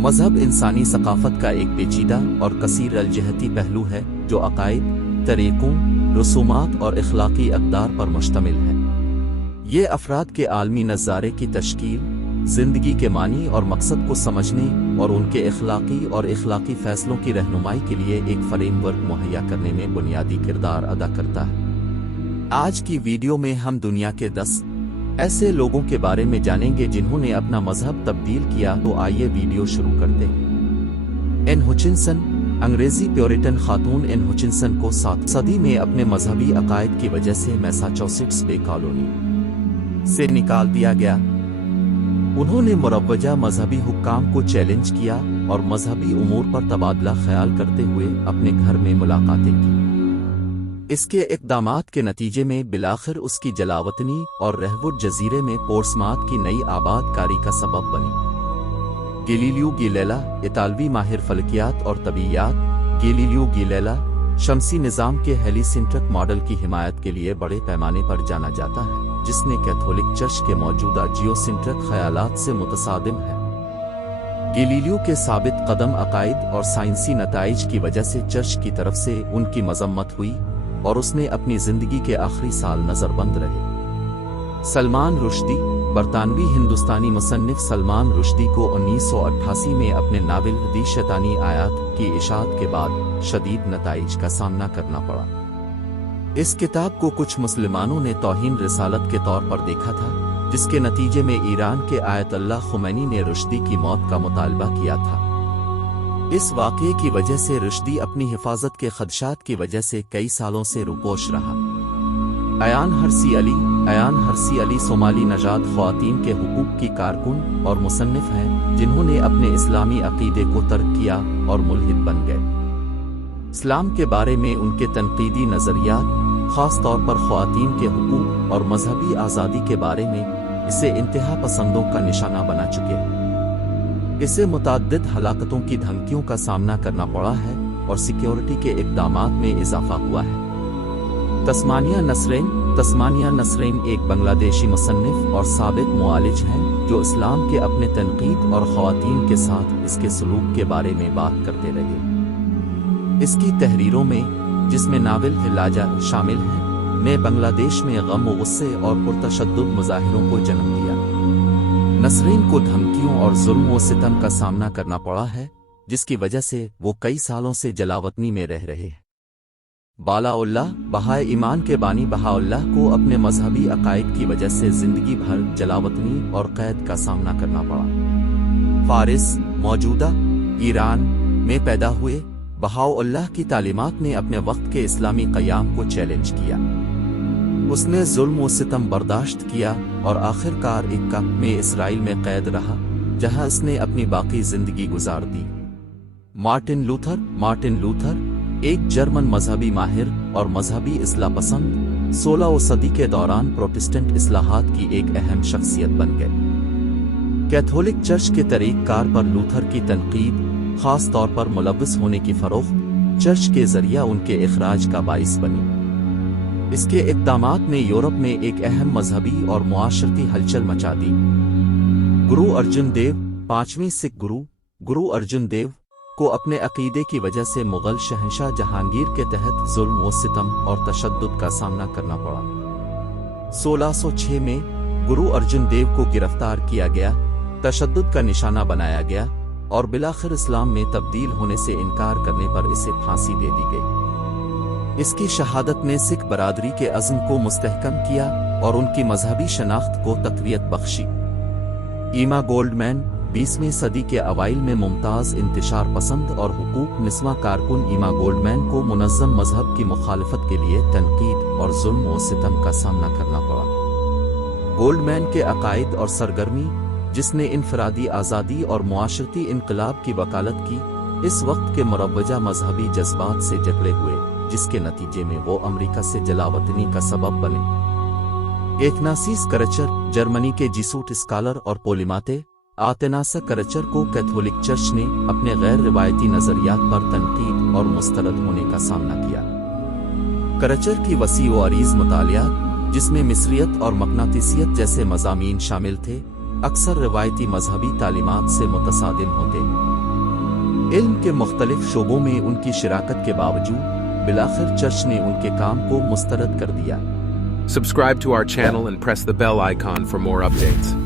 مذہب انسانی ثقافت کا ایک پیچیدہ اور کثیر الجہتی پہلو ہے جو عقائد، طریقوں، رسومات اور اخلاقی اقدار پر مشتمل ہے۔ یہ افراد کے عالمی نظارے کی تشکیل، زندگی کے معنی اور مقصد کو سمجھنے اور ان کے اخلاقی فیصلوں کی رہنمائی کے لیے ایک فریم ورک مہیا کرنے میں بنیادی کردار ادا کرتا ہے۔ آج کی ویڈیو میں ہم دنیا کے 10 ایسے لوگوں کے بارے میں جانیں گے جنہوں نے اپنا مذہب تبدیل کیا، تو آئیے ویڈیو شروع کرتے ہیں۔ این ہچنسن، انگریزی پیورٹن خاتون این ہچنسن کو 7 صدی میں اپنے مذہبی عقائد کی وجہ سے میساچوسیٹس بے کالونی سے نکال دیا گیا۔ انہوں نے مروجہ مذہبی حکام کو چیلنج کیا اور مذہبی امور پر تبادلہ خیال کرتے ہوئے اپنے گھر میں ملاقاتیں کی۔ اس کے اقدامات کے نتیجے میں بالآخر اس کی جلاوطنی اور رہوڈ جزیرے میں پورسمات کی نئی آباد کاری کا سبب بنی۔ گیلیلیو گیلیلا، اطالوی ماہر فلکیات اور طبیعیات، گیلیلیو گیلیلا شمسی نظام کے ہیلیسنٹرک ماڈل کی حمایت کے لیے بڑے پیمانے پر جانا جاتا ہے، جس نے کیتھولک چرچ کے موجودہ جیوسنٹرک خیالات سے متصادم ہے۔ گیلیلیو کے ثابت قدم عقائد اور سائنسی نتائج کی وجہ سے چرچ کی طرف سے ان کی مذمت ہوئی اور اس نے اپنی زندگی کے آخری سال نظر بند رہے۔ سلمان رشدی، برطانوی ہندوستانی مصنف سلمان رشدی کو 1988 میں اپنے ناول دی شیطانی آیات کی اشاعت کے بعد شدید نتائج کا سامنا کرنا پڑا۔ اس کتاب کو کچھ مسلمانوں نے توہین رسالت کے طور پر دیکھا تھا، جس کے نتیجے میں ایران کے آیت اللہ خمینی نے رشدی کی موت کا مطالبہ کیا تھا۔ اس واقعے کی وجہ سے رشدی اپنی حفاظت کے خدشات کی وجہ سے کئی سالوں سے روپوش رہا۔ ایان ہرسی علی صومالی نژاد خواتین کے حقوق کی کارکن اور مصنف ہیں جنہوں نے اپنے اسلامی عقیدے کو ترک کیا اور ملحد بن گئے۔ اسلام کے بارے میں ان کے تنقیدی نظریات، خاص طور پر خواتین کے حقوق اور مذہبی آزادی کے بارے میں، اسے انتہا پسندوں کا نشانہ بنا چکے ہیں۔ اسے متعدد ہلاکتوں کی دھمکیوں کا سامنا کرنا پڑا ہے اور سیکیورٹی کے اقدامات میں اضافہ ہوا ہے۔ تسمانیہ نسرین ایک بنگلہ دیشی مصنف اور سابق معالج ہیں جو اسلام کے اپنے تنقید اور خواتین کے ساتھ اس کے سلوک کے بارے میں بات کرتے رہے۔ اس کی تحریروں میں، جس میں ناول ہلاجہ شامل ہیں، نے بنگلہ دیش میں غم و غصے اور پرتشدد مظاہروں کو جنم دیا۔ نسرین کو دھمکیوں اور ظلم و ستم کا سامنا کرنا پڑا ہے، جس کی وجہ سے وہ کئی سالوں سے جلاوطنی میں رہ رہے ہیں۔ بالا اللہ، بہائے ایمان کے بانی بہاء اللہ کو اپنے مذہبی عقائد کی وجہ سے زندگی بھر جلاوطنی اور قید کا سامنا کرنا پڑا۔ فارس، موجودہ ایران میں پیدا ہوئے، بہاء اللہ کی تعلیمات نے اپنے وقت کے اسلامی قیام کو چیلنج کیا۔ اس نے ظلم و ستم برداشت کیا اور آخر کار ایک کیمپ میں اسرائیل میں قید رہا، جہاں اس نے اپنی باقی زندگی گزار دی۔ مارٹن لوتھر ایک جرمن مذہبی ماہر اور مذہبی اصلاح پسند، 16ویں صدی کے دوران پروٹسٹنٹ اصلاحات کی ایک اہم شخصیت بن گئے۔ کیتھولک چرچ کے طریق کار پر لوتھر کی تنقید، خاص طور پر ملوث ہونے کی فروخت، چرچ کے ذریعہ ان کے اخراج کا باعث بنی۔ اس کے اقدامات نے یورپ میں ایک اہم مذہبی اور معاشرتی ہلچل مچا دی۔ گرو ارجن دیو، 5ویں سکھ گرو ارجن دیو کو اپنے عقیدے کی وجہ سے مغل شہنشاہ جہانگیر کے تحت ظلم و ستم اور تشدد کا سامنا کرنا پڑا۔ 1606 میں گرو ارجن دیو کو گرفتار کیا گیا، تشدد کا نشانہ بنایا گیا اور بالآخر اسلام میں تبدیل ہونے سے انکار کرنے پر اسے پھانسی دے دی گئی۔ اس کی شہادت نے سکھ برادری کے عزم کو مستحکم کیا اور ان کی مذہبی شناخت کو تقویت بخشی۔ ایما گولڈمین، 20ویں صدی کے اوائل میں ممتاز انتشار پسند اور حقوق نسواں کارکن ایما گولڈمین کو منظم مذہب کی مخالفت کے لیے تنقید اور ظلم و ستم کا سامنا کرنا پڑا۔ گولڈمین کے عقائد اور سرگرمی، جس نے انفرادی آزادی اور معاشرتی انقلاب کی وکالت کی، اس وقت کے مروجہ مذہبی جذبات سے جکڑے ہوئے، جس کے نتیجے میں وہ امریکہ سے جلاوطنی کا سبب بنے۔ ایتھناسیس کرچر، جرمنی کے جیسوٹ اسکالر اور پولیماتے، آتناسا کرچر کو کیتھولک چرچ نے اپنے غیر روایتی نظریات پر تنقید اور مسترد ہونے کا سامنا کیا۔ کرچر کی وسیع و عریض مطالعات، جس میں مصریت اور مقناطیسیت جیسے مضامین شامل تھے، اکثر روایتی مذہبی تعلیمات سے متصادم ہوتے ہیں۔ علم کے مختلف شعبوں میں ان کی شراکت کے باوجود بالآخر چرچ نے ان کے کام کو مسترد کر دیا۔ Subscribe to our channel and press the bell icon for more updates.